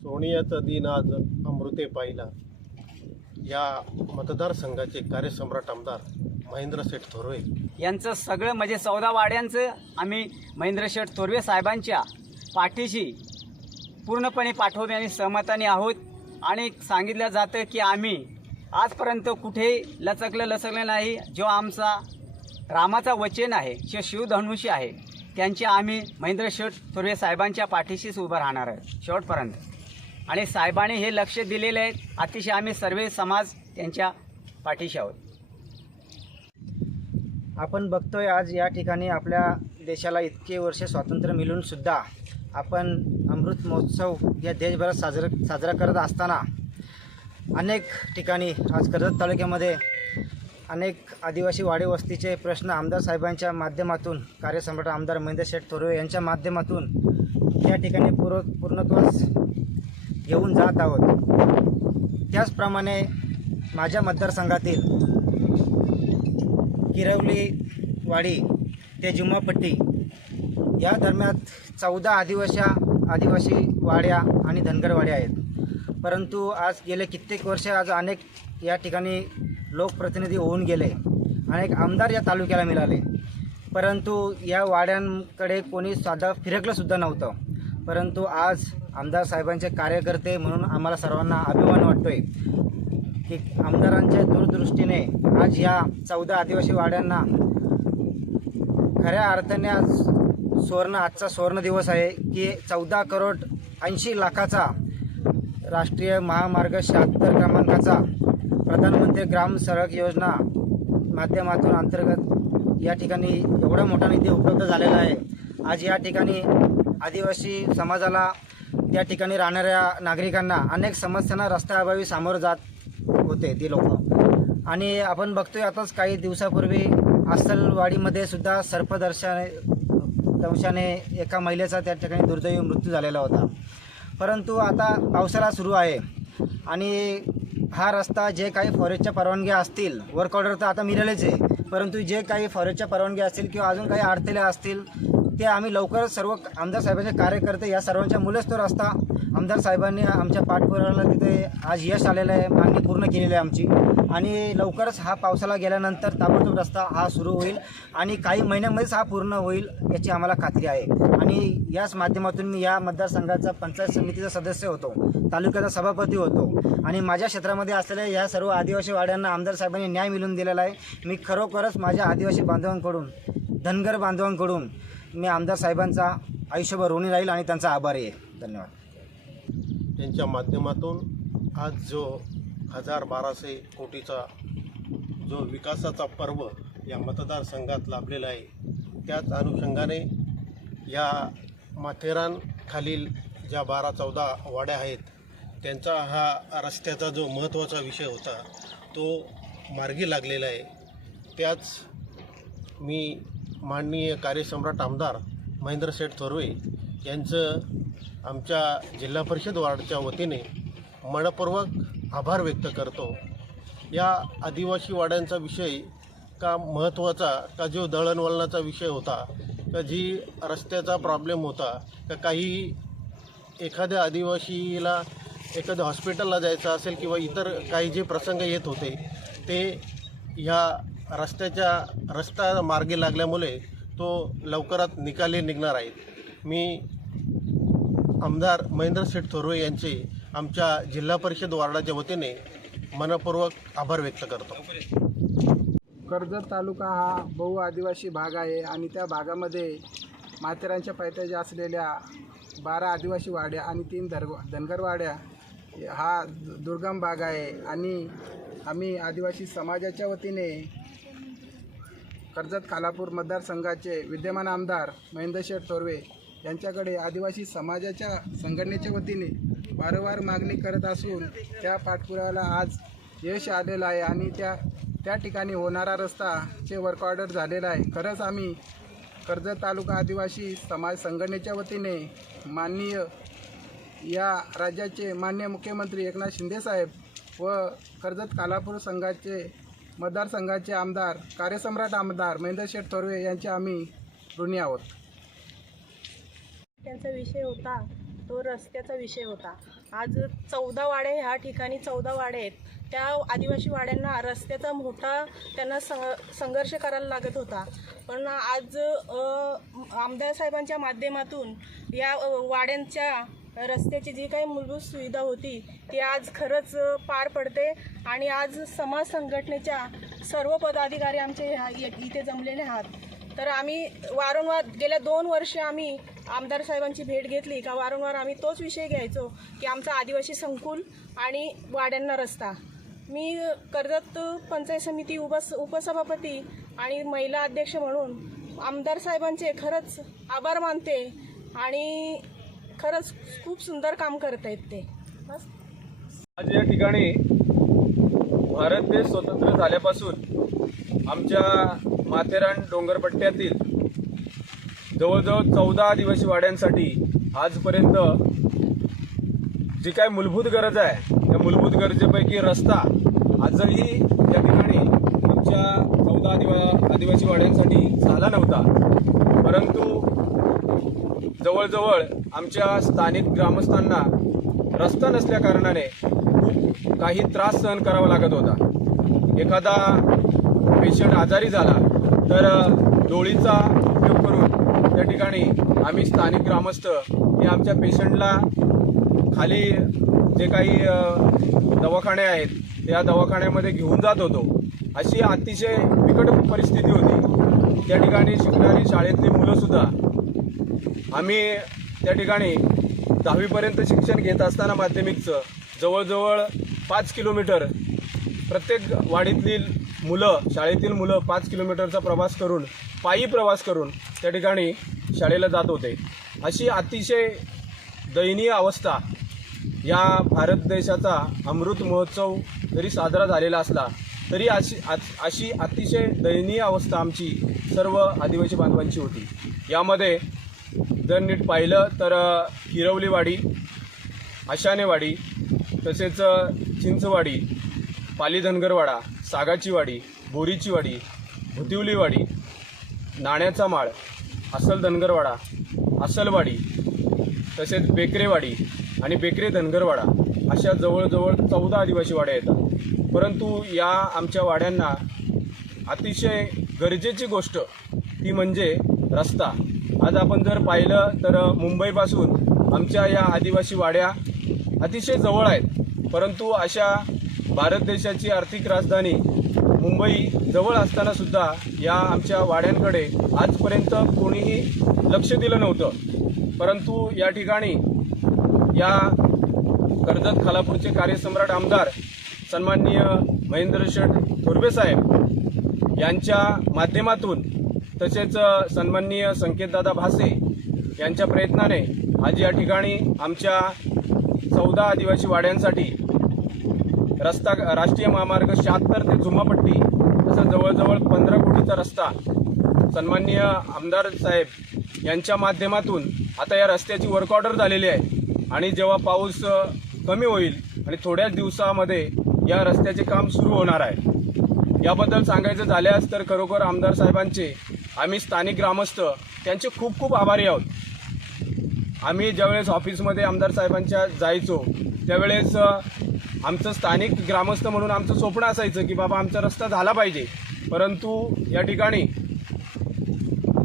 सोनियाचा दिन आज अमृते पाहिला. या मतदारसंघाचे कार्यसम्राट आमदार महेंद्र शेठ थोरवे. यांचं सगळं म्हणजे चौदा वाड्यांचं आम्ही महेंद्र शेठ थोरवे साहेबांच्या पाठीशी पूर्णपणे पाठवणे आणि सहमताने आहोत. आणि सांगितलं जातं की आम्ही आजपर्यंत कुठेही लचकलं लचकलं नाही. जो आमचा रामाचा वचन आहे जे शिवधनुष्य आहे त्यांचे आम्ही महेंद्र शेठ थोरवे साहेबांच्या पाठीशीच उभं राहणार आहे शेवटपर्यंत. आणि साहेबांनी हे लक्ष दिलेले आहे अतिशय आम्ही सर्व समाज त्यांच्या पाठीशी आहोत. आपण बघतोय आज या ठिकाणी आपल्या देशाला इतके वर्ष स्वातंत्र्य मिळूनसुद्धा आपण अमृत महोत्सव या देशभरात साजर साजरा करत असताना अनेक ठिकाणी आज कर्जत तालुक्यामध्ये अनेक आदिवासी वाडी वस्तीचे प्रश्न आमदार साहेबांच्या माध्यमातून कार्यसम्राट आमदार महेंद्र शेठ थोरवे यांच्या माध्यमातून या ठिकाणी पूर्व पूर्णत्वास घेऊन जात आहोत. त्याचप्रमाणे माझ्या मतदारसंघातील किरवली वाडी ते जुम्मापट्टी या दरम्यान चौदा आदिवासी आदिवासी वाड्या आणि धनगरवाड्या आहेत. परंतु आज गेले कित्येक वर्ष आज अनेक या ठिकाणी लोकप्रतिनिधी होऊन गेले. अनेक आमदार या तालुक्याला मिळाले. परंतु या वाड्यांकडे कोणी साधं फिरकलंसुद्धा नव्हतं. परंतु आज आमदार साहेबांचे कार्यकर्ते म्हणून आम्हाला सर्वांना अभिमान वाटतोय की आमदारांच्या दूरदृष्टीने आज या चौदा आदिवासी वाड्यांना खऱ्या अर्थाने आज सुवर्ण आजचा सुवर्ण दिवस आहे की चौदा करोड ऐंशी लाखाचा राष्ट्रीय महामार्ग शहात्तर क्रमांकाचा प्रधानमंत्री ग्राम सडक योजना माध्यमातून अंतर्गत या ठिकाणी एवढा मोठा निधी उपलब्ध झालेला आहे. आज या ठिकाणी आदिवासी समाजाला त्या ठिकाणी राहणाऱ्या नागरिकांना अनेक समस्यांना रस्त्याअभावी सामोरं जात होते ती लोक. आणि आपण बघतोय आताच काही दिवसापूर्वी अस्सलवाडीमध्ये सुद्धा सर्पदर्शने दंशाने एका महिलेचा त्या ठिकाणी दुर्दैवी मृत्यू झालेला होता. परंतु आता पावसाळा सुरू आहे आणि हा रस्ता जे काही फॉरेस्टच्या परवानग्या असतील वर्क ऑर्डर तर आता मिळालेच आहे. परंतु जे काही फॉरेस्टच्या परवानग्या असतील किंवा अजून काही अडथळे असतील ते आम्ही लवकरच सर्व आमदार साहेबांचे कार्यकर्ते या सर्वांच्या मुलेच तो रस्ता. आमदार साहेबांनी आमच्या पाठपुराला तिथे आज यश आलेलं आहे मागणी पूर्ण केलेली आहे आमची. आणि लवकरच हा पावसाला गेल्यानंतर ताबडतोब रस्ता हा सुरू होईल आणि काही महिन्यामध्येच हा पूर्ण होईल याची आम्हाला खात्री आहे. आणि याच माध्यमातून मी या मतदारसंघाचा पंचायत समितीचा सदस्य होतो तालुक्याचा सभापती होतो आणि माझ्या क्षेत्रामध्ये असलेल्या या सर्व आदिवासी वाड्यांना आमदार साहेबांनी न्याय मिळून दिलेला आहे. मी खरोखरच माझ्या आदिवासी बांधवांकडून धनगर बांधवांकडून मी आमदार साहेबांचा आयुष्यभर ऋणी राहील आणि त्यांचा आभारी आहे. धन्यवाद. त्यांच्या माध्यमातून आज जो हजार बाराशे कोटीचा जो विकासाचा पर्व या मतदारसंघात लाभलेला आहे त्याच अनुषंगाने या माथेरानखालील ज्या बारा चौदा वाड्या आहेत त्यांचा हा रस्त्याचा जो महत्त्वाचा विषय होता तो मार्गी लागलेला आहे. त्याच मी माननीय कार्यसम्राट आमदार महेंद्र शेठ थोरवे यांचं आमच्या जिल्हा परिषद वार्डच्या वतीने मनपूर्वक आभार व्यक्त करतो. या आदिवासी वाड्यांचा विषय का महत्त्वाचा का जो दळणवळणाचा विषय होता का जी रस्त्याचा प्रॉब्लेम होता का काही एखाद्या आदिवासीला एखाद्या हॉस्पिटलला जायचं असेल किंवा इतर काही जे प्रसंग येत होते ते ह्या रस्त्याच्या रस्ता मार्गी लागल्यामुळे तो लवकरात निकाली निघणार आहे. मी आमदार महेंद्र शेठ थोरवे यांचे आमच्या जिल्हा परिषद वार्डाच्या वतीने मनपूर्वक आभार व्यक्त करतो. कर्जत तालुका हा बहु आदिवासी भाग आहे आणि त्या भागामध्ये माथेरानच्या पायथ्याच्या असलेल्या बारा आदिवासी वाड्या आणि तीन धरग धनगरवाड्या हा दुर्गम भाग आहे. आणि आम्ही आदिवासी समाजाच्या वतीने कर्जत खालापूर मतदारसंघाचे विद्यमान आमदार महेंद्रशेठ थोरवे यांच्याकडे आदिवासी समाजाच्या संघटनेच्या वतीने वारंवार मागणी करत असून त्या पाठपुराव्याला आज यश आलेलं आहे आणि त्या त्या ठिकाणी होणारा रस्ताचे वर्क ऑर्डर झालेला आहे. खरंच आम्ही कर्जत तालुका आदिवासी समाज संघटनेच्या वतीने माननीय या राज्याचे मान्य मुख्यमंत्री एकनाथ शिंदेसाहेब व कर्जत कालापूर संघाचे मतदारसंघाचे आमदार कार्यसम्राट आमदार महेंद्र शेठ थोरवे यांचे आम्ही ऋणी आहोत. त्यांचा विषय होता तो रस्त्याचा विषय होता. आज चौदा वाडे ह्या ठिकाणी चौदा वाडे आहेत. त्या आदिवासी वाड्यांना रस्त्याचा मोठा त्यांना सं संघर्ष करायला लागत होता. पण आज आमदार साहेबांच्या माध्यमातून या वाड्यांच्या रस्त्याची जी काही मूलभूत सुविधा होती ती आज खरंच पार पडते आणि आज समाज संघटनेच्या सर्व पदाधिकारी आमचे ह्या इथे जमलेले आहात. तर आम्ही वारंवार गेल्या दोन वर्ष आम्ही आमदार साहेबांची भेट घेतली का वारंवार आम्ही तोच विषय घ्यायचो की आमचा आदिवासी संकुल आणि वाड्यांना रस्ता. मी कर्जत पंचायत समिती उपस उपसभापती आणि महिला अध्यक्ष म्हणून आमदार साहेबांचे खरंच आभार मानते आणि खरंच खूप सुंदर काम करत आहेत ते. आज या ठिकाणी भारत देश स्वतंत्र झाल्यापासून आमच्या माथेरान डोंगरपट्ट्यातील जवळजवळ चौदा आदिवासी वाड्यांसाठी आजपर्यंत जी काय मूलभूत गरज आहे त्या मूलभूत गरजेपैकी रस्ता आजही या ठिकाणी आमच्या चौदा आदिवा आदिवासी वाड्यांसाठी झाला नव्हता. परंतु जवळजवळ आमच्या स्थानिक ग्रामस्थांना रस्ता नसल्या कारणाने खूप काही त्रास सहन करावा लागत होता. एखादा पेशंट आजारी झाला तर डोळीचा उपयोग करून त्या ठिकाणी आम्ही स्थानिक ग्रामस्थ हे आमच्या पेशंटला खाली जे काही दवाखाने आहेत त्या दवाखान्यामध्ये घेऊन जात होतो. अशी अतिशय बिकट परिस्थिती होती. त्या ठिकाणी शिकणारी शाळेतली मुलंसुद्धा आम्ही त्या ठिकाणी दहावीपर्यंत शिक्षण घेत असताना माध्यमिकचं जवळजवळ पाच किलोमीटर प्रत्येक वाडीतली मुलं शाळेतील मुलं पाच किलोमीटरचा प्रवास करून पायी प्रवास करून त्या ठिकाणी शाळेला जात होते. अशी अतिशय दयनीय अवस्था या भारत देशाचा अमृत महोत्सव जरी साजरा झालेला असला तरी अशी अशी अतिशय दयनीय अवस्था आमची सर्व आदिवासी बांधवांची होती. यामध्ये जर नीट पाहिलं तर हिरवलीवाडी आशानेवाडी तसेच चिंचवाडी पाली धनगरवाडा सागाची वाडी बोरीची वाडी भुतिवलीवाडी नाण्याचा माळ असल धनगरवाडा असलवाडी तसेच बेकरेवाडी आणि बेकरे धनगरवाडा अशा जवळजवळ चौदा आदिवासी वाड्या येतात. परंतु या आमच्या वाड्यांना अतिशय गरजेची गोष्ट ती म्हणजे रस्ता. आज आपण जर पाहिलं तर मुंबईपासून आमच्या या आदिवासी वाड्या अतिशय जवळ आहेत. परंतु अशा भारत देशाची आर्थिक राजधानी मुंबई जवळ असतानासुद्धा या आमच्या वाड्यांकडे आजपर्यंत कोणीही लक्ष दिलं नव्हतं. परंतु या ठिकाणी या कर्जत खालापूरचे कार्यसम्राट आमदार सन्माननीय महेंद्र शेठ थोरबेसाहेब यांच्या माध्यमातून तसेच सन्माननीय संकेतदादा भासे यांच्या प्रयत्नाने आज या ठिकाणी आमच्या चौदा आदिवासी वाड्यांसाठी रस्ता राष्ट्रीय महामार्ग शहात्तर ते जुमापट्टी तसं जवळजवळ पंधरा कोटीचा रस्ता सन्माननीय आमदार साहेब यांच्या माध्यमातून आता या रस्त्याची वर्क ऑर्डर झालेली आहे. आणि जेव्हा पाऊस कमी होईल आणि थोड्याच दिवसामध्ये या रस्त्याचे काम सुरू होणार आहे. याबद्दल सांगायचं झाल्यास तर खरोखर आमदार साहेबांचे आम्ही स्थानिक ग्रामस्थ. त्यांचे खूप खूप आभारी आहोत. आम्ही ज्यावेळेस ऑफिसमध्ये आमदार साहेबांच्या जायचो त्यावेळेस आमचं स्थानिक ग्रामस्थ म्हणून आमचं स्वप्न असायचं की बाबा आमचा रस्ता झाला पाहिजे. परंतु या ठिकाणी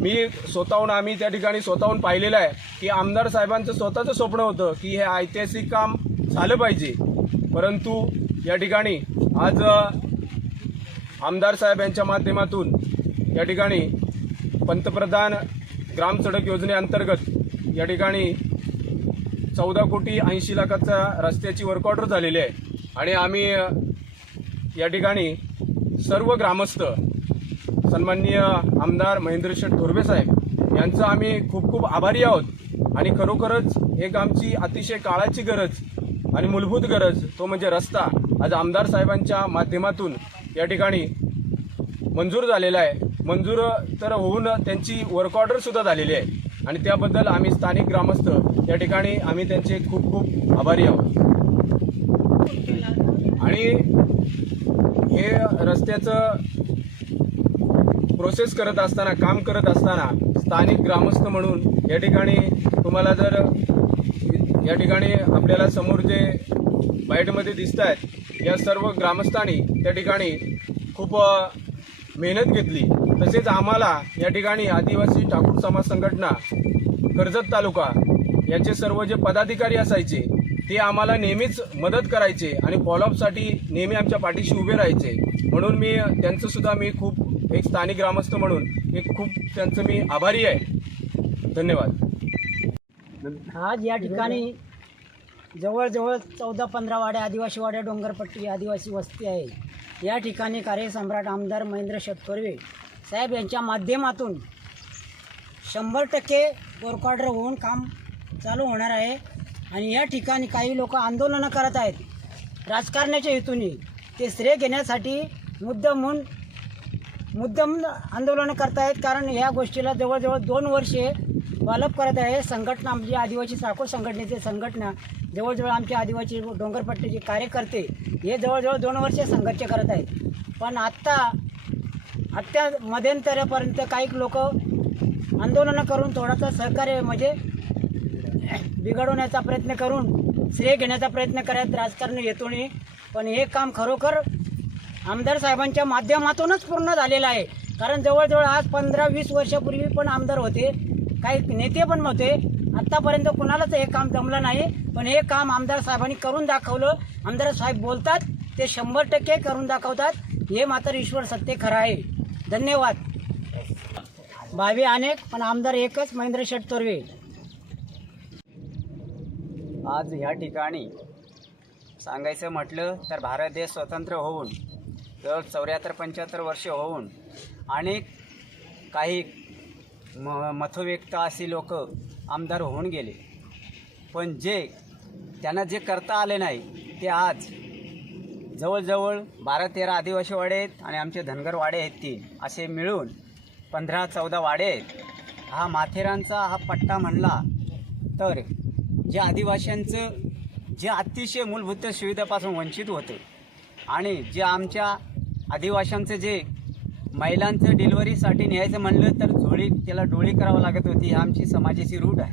मी स्वतःहून आम्ही त्या ठिकाणी स्वतःहून पाहिलेलं आहे की आमदार साहेबांचं स्वतःचं स्वप्न होतं की हे ऐतिहासिक काम झालं पाहिजे. परंतु या ठिकाणी आज आमदार साहेब यांच्या माध्यमातून या ठिकाणी पंतप्रधान ग्राम सडक योजनेअंतर्गत या ठिकाणी चौदा कोटी ऐंशी लाखाचा रस्त्याची वर्क ऑर्डर झालेली आहे. आणि आम्ही या ठिकाणी सर्व ग्रामस्थ सन्माननीय आमदार महेंद्र शेठ थोरवे साहेब यांचं आम्ही खूप खूप आभारी आहोत. आणि खरोखरच एक आमची अतिशय काळाची गरज आणि मूलभूत गरज तो म्हणजे रस्ता आज आमदार साहेबांच्या माध्यमातून या ठिकाणी मंजूर झालेला आहे. मंजूर तर होऊन त्यांची वर्क ऑर्डर सुद्धा झालेली आहे. आणि त्याबद्दल आम्ही स्थानिक ग्रामस्थ या ठिकाणी आम्ही त्यांचे खूप खूप आभारी आहोत. आणि हे रस्त्याचं प्रोसेस करत असताना काम करत असताना स्थानिक ग्रामस्थ म्हणून या ठिकाणी तुम्हाला जर या ठिकाणी आपल्याला समोर जे बाईटमध्ये दिसत आहेत या सर्व ग्रामस्थांनी त्या ठिकाणी खूप मेहनत घेतली. तसेच आम्हाला या ठिकाणी आदिवासी ठाकूर समाज संघटना कर्जत तालुका याचे सर्व जे पदाधिकारी असायचे ते आम्हाला नेहमीच मदत करायचे आणि फॉलोअपसाठी नेहमी आमच्या पाठीशी उभे राहायचे. म्हणून मी त्यांचं सुद्धा मी खूप एक स्थानिक ग्रामस्थ म्हणून एक खूप त्यांचं मी आभारी आहे. धन्यवाद. आज या ठिकाणी जवळजवळ चौदा पंधरा वाड्या आदिवासी वाड्या डोंगरपट्टी आदिवासी वस्ती आहे. या ठिकाणी कार्यसम्राट आमदार महेंद्र शेतकर्वे साहेब यांच्या माध्यमातून शंभर टक्के वर्कऑर्डर होऊन काम चालू होणार आहे. आणि या ठिकाणी काही लोक आंदोलनं करत आहेत. राजकारणाच्या हेतूने ते श्रेय घेण्यासाठी मुद्दम म्हणून मुद्दम आंदोलनं करतायत. कारण ह्या गोष्टीला जवळजवळ दोन वर्षे वालप करत आहे. संघटना आमची आदिवासी साखर संघटनेचे संघटना जवळजवळ आमच्या आदिवासी डोंगरपट्टीचे कार्यकर्ते हे जवळजवळ दोन वर्षे संघर्ष करत आहेत. पण आत्ता आत्ता मध्यंतरापर्यंत काही लोक आंदोलनं करून थोडासा सहकार्य म्हणजे बिघडवण्याचा प्रयत्न करून श्रेय घेण्याचा प्रयत्न करत राजकारण नाही पण हे काम खरोखर आमदार साहेबांच्या माध्यमातूनच पूर्ण झालेलं आहे. कारण जवळजवळ आज पंधरा वीस वर्षापूर्वी पण आमदार होते. काही नेते पण होते आत्तापर्यंत कुणालाच हे काम जमलं नाही. पण हे काम आमदार साहेबांनी करून दाखवलं. आमदार साहेब बोलतात ते शंभर टक्के करून दाखवतात. हे मात्र ईश्वर सत्य खरं आहे. धन्यवाद. भावी अनेक पण आमदार एकच महेंद्र शेट तोरवे. आज ह्या ठिकाणी सांगायचं म्हटलं तर भारत देश स्वतंत्र होऊन जवळ चौऱ्याहत्तर पंच्याहत्तर वर्ष होऊन अनेक काही म मथोव्यक्त अशी लोक आमदार होऊन गेले. पण जे त्यांना जे करता आले नाही ते आज जवळजवळ बारा तेरा आदिवासी वाडे आहेत आणि आमचे धनगर वाडे आहेत तीन. असे मिळून पंधरा चौदा वाडे आहेत. हा माथेरानचा हा पट्टा म्हणला तर जे आदिवाशांचं जे अतिशय मूलभूत सुविधापासून वंचित होते आणि जे आमच्या आदिवाशांचं जे महिलांचं डिलिव्हरीसाठी न्यायचं म्हणलं तर झोळी त्याला डोळी करावं लागत होती. ही आमची समाजाची रूढ आहे.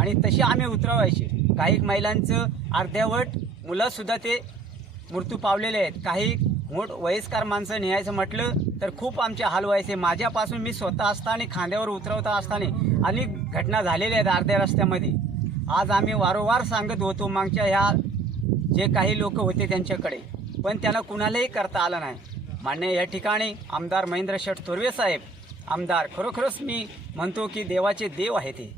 आणि तशी आम्ही उतरवायची. काही महिलांचं अर्ध्यावट मुलंसुद्धा ते मृत्यू पावलेले आहेत. काही मोठ वयस्कर माणसं न्यायचं म्हटलं तर खूप आमचे हाल व्हायचे माझ्यापासून मी स्वतः असताना खांद्यावर उतरवता असताना अनेक घटना झालेल्या आहेत अर्ध्या रस्त्यामध्ये. आज आम्ही वारंवार सांगत होतो मागच्या ह्या जे काही लोक होते त्यांच्याकडे. पण त्यांना कुणालाही करता आलं नाही. मान्य या ठिकाणी आमदार महेंद्र शेठ तोरवे साहेब. आमदार खरोखरच मी म्हणतो की देवाचे देव आहे ते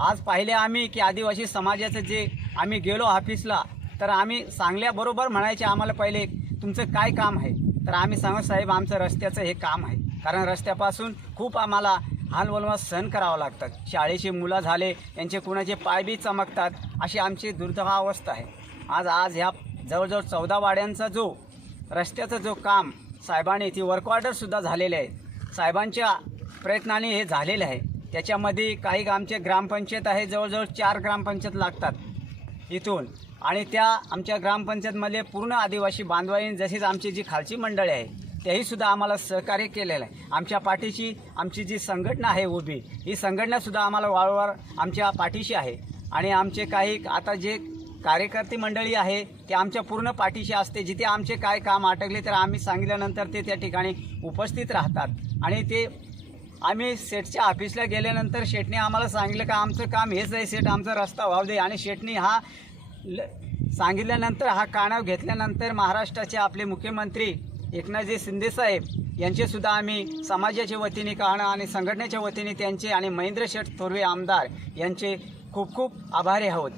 आज पाहिले आम्ही की आदिवासी समाजाचं जे आम्ही गेलो ऑफिसला तर आम्ही सांगल्याबरोबर म्हणायचे आम्हाला पहिले तुमचं काय काम आहे? तर आम्ही सांगू साहेब आमचं रस्त्याचं हे काम आहे. कारण रस्त्यापासून खूप आम्हाला हालवलवा सहन करावं लागतात शाळेची मुलं झाले यांचे कुणाचे पायबी चमकतात अशी आमची दुर्दवा अवस्था आहे. आज आज ह्या जवळजवळ चौदा वाड्यांचा जो रस्त्याचं जो काम साहेबांनी ती वर्क ऑर्डरसुद्धा झालेले आहे. साहेबांच्या प्रयत्नाने हे झालेलं आहे. त्याच्यामध्ये काही आमचे ग्रामपंचायत आहे जवळजवळ चार ग्रामपंचायत लागतात. इथून आणि त्या आमच्या ग्रामपंचायतमध्ये पूर्ण आदिवासी बांधवाई जशीच आमची जी खालची मंडळी आहे तेहीसुद्धा आम्हाला सहकार्य केलेलं आहे. आमच्या पाठीशी आमची जी संघटना आहे उभी ही संघटनासुद्धा आम्हाला वारंवार आमच्या पाठीशी आहे. आणि आमचे काही आता जे कार्यकर्ते मंडळी आहे ते आमच्या पूर्ण पाठीशी असते. जिथे आमचे काय काम अटकले तर आम्ही सांगितल्यानंतर ते त्या ठिकाणी उपस्थित राहतात. आणि ते आम्ही सेटच्या ऑफिसला गेल्यानंतर शेटने आम्हाला सांगितलं का आमचं काम हेच आहे सेट आमचा रस्ता व्हाव दे. आणि शेटने हा सांगितल्यानंतर हा कानाव घेतल्यानंतर महाराष्ट्राचे आपले मुख्यमंत्री एकनाथजी शिंदेसाहेब यांचेसुद्धा आम्ही समाजाच्या वतीने काढणं आणि संघटनेच्या वतीने त्यांचे आणि महेंद्र शेठ थोरवे आमदार यांचे खूप खूप आभारी आहोत.